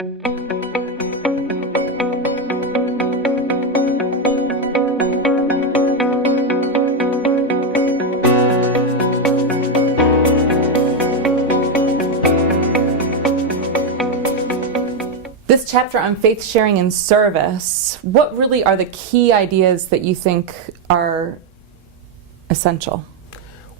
This chapter on faith sharing and service, what really are the key ideas that you think are essential?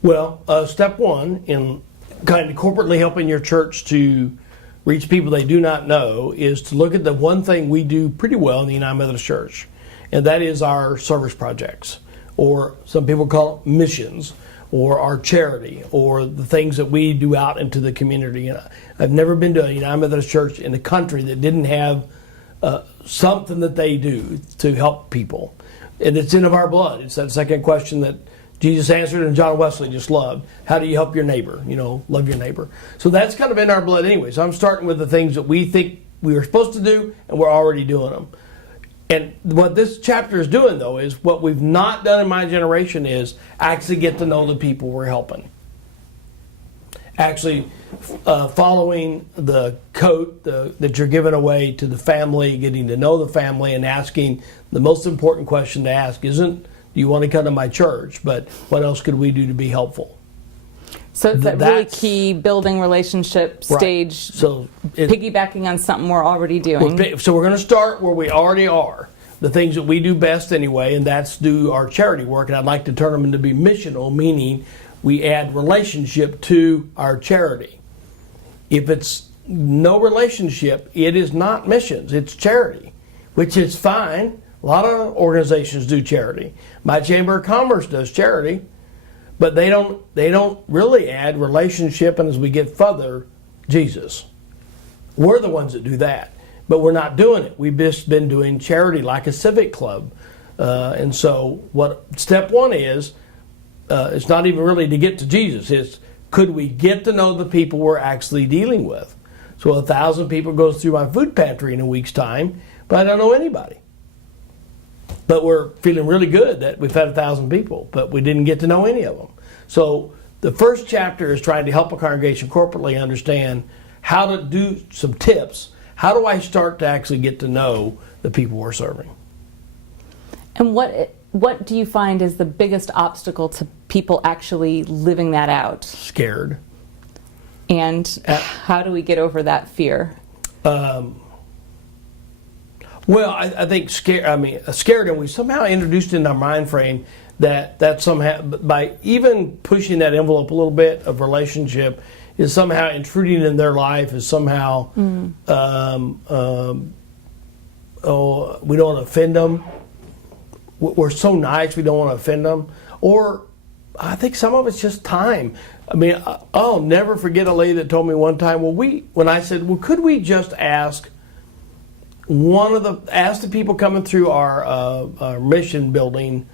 Well, step one in kind of corporately helping your church to reach people they do not know is to look at the one thing we do pretty well in the United Methodist Church, and that is our service projects, or some people call it missions, or our charity, or the things that we do out into the community. I've never been to a United Methodist Church in the country that didn't have something that they do to help people. And it's in of our blood. It's that second question that Jesus answered and John Wesley just loved. How do you help your neighbor? Love your neighbor. So that's kind of in our blood anyway. So I'm starting with the things that we think we were supposed to do, and we're already doing them. And what this chapter is doing, though, is what we've not done in my generation is actually get to know the people we're helping. Actually following the coat that you're giving away to the family, getting to know the family, and asking the most important question to ask isn't, do you want to come to my church, but what else could we do to be helpful? So it's that really key building relationship stage, right. So piggybacking on something we're already doing. So we're going to start where we already are, the things that we do best anyway, and that's do our charity work. And I'd like to turn them into be missional, meaning we add relationship to our charity. If it's no relationship, it is not missions, it's charity, which is fine. A lot of organizations do charity. My Chamber of Commerce does charity. But they don't really add relationship, and as we get further, Jesus. We're the ones that do that, but we're not doing it. We've just been doing charity like a civic club. And so what step one is, it's not even really to get to Jesus. It's could we get to know the people we're actually dealing with? So 1,000 people goes through my food pantry in a week's time, but I don't know anybody. But we're feeling really good that we've had 1,000 people, but we didn't get to know any of them. So the first chapter is trying to help a congregation corporately understand how to do some tips. How do I start to actually get to know the people we're serving? And what do you find is the biggest obstacle to people actually living that out? Scared. And how do we get over that fear? Well, I think scared, and we somehow introduced in our mind frame that somehow, by even pushing that envelope a little bit of relationship, is somehow intruding in their life, is somehow, we don't want to offend them. We're so nice, we don't want to offend them. Or I think some of it's just time. I'll never forget a lady that told me one time, when I said, could we just ask the people coming through our mission building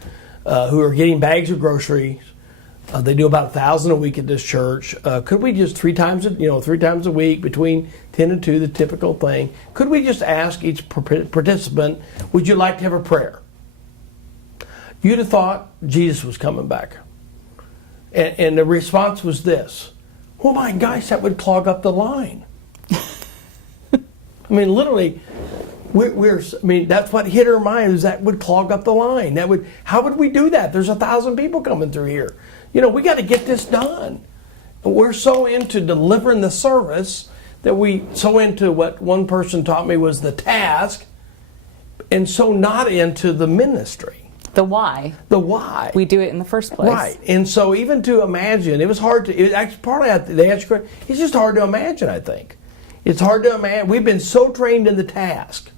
who are getting bags of groceries. They do about 1,000 a week at this church. Could we just 3 times a week between 10 and 2, the typical thing? Could we just ask each participant, would you like to have a prayer? You'd have thought Jesus was coming back. And the response was this: oh my gosh, that would clog up the line. Literally, that's what hit her mind, is that would clog up the line. How would we do that? There's 1,000 people coming through here. We got to get this done. We're so into delivering the service that we so into what one person taught me was the task, and so not into the ministry. The why. The why. We do it in the first place. Right. And so even to imagine, it was hard to, actually partly the answer, it's just hard to imagine, I think. It's hard to imagine. We've been so trained in the task.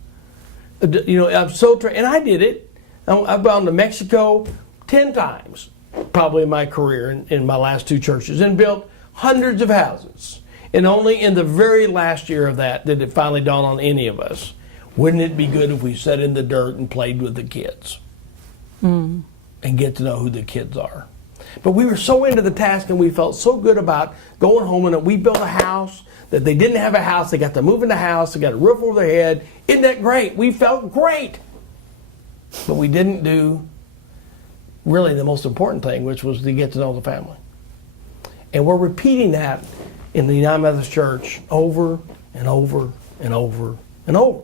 I'm so trained, and I did it. I've gone to Mexico 10 times, probably in my career, in my last 2 churches, and built hundreds of houses. And only in the very last year of that did it finally dawn on any of us, wouldn't it be good if we sat in the dirt and played with the kids and get to know who the kids are? But we were so into the task, and we felt so good about going home, and we built a house that they didn't have a house. They got to move in the house. They got a roof over their head. Isn't that great? We felt great. But we didn't do really the most important thing, which was to get to know the family. And we're repeating that in the United Methodist Church over and over and over and over.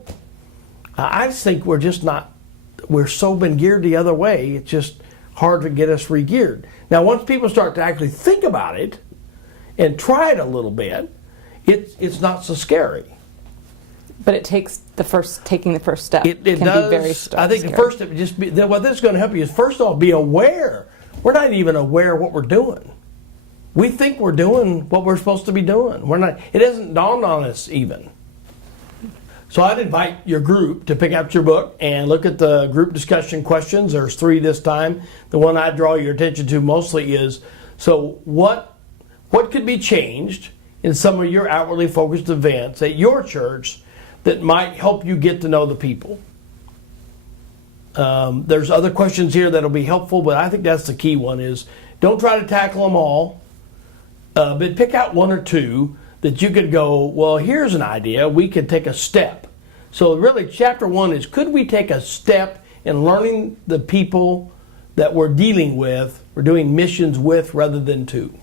I just think we're so been geared the other way, it's just hard to get us re-geared. Now, once people start to actually think about it and try it a little bit, it's not so scary. But it takes taking the first step. It can does. Be very I think scary. the first step is just what this is going to help you is, first of all, be aware. We're not even aware of what we're doing. We think we're doing what we're supposed to be doing. We're not. It hasn't dawned on us even. So I'd invite your group to pick out your book and look at the group discussion questions. There's 3 this time. The one I draw your attention to mostly is, so what could be changed in some of your outwardly focused events at your church that might help you get to know the people? There's other questions here that'll be helpful, but I think that's the key one is, don't try to tackle them all, but pick out 1 or 2 that you could go, well, here's an idea. We could take a step. So really, chapter 1 is, could we take a step in learning the people that we're dealing with, we're doing missions with rather than to?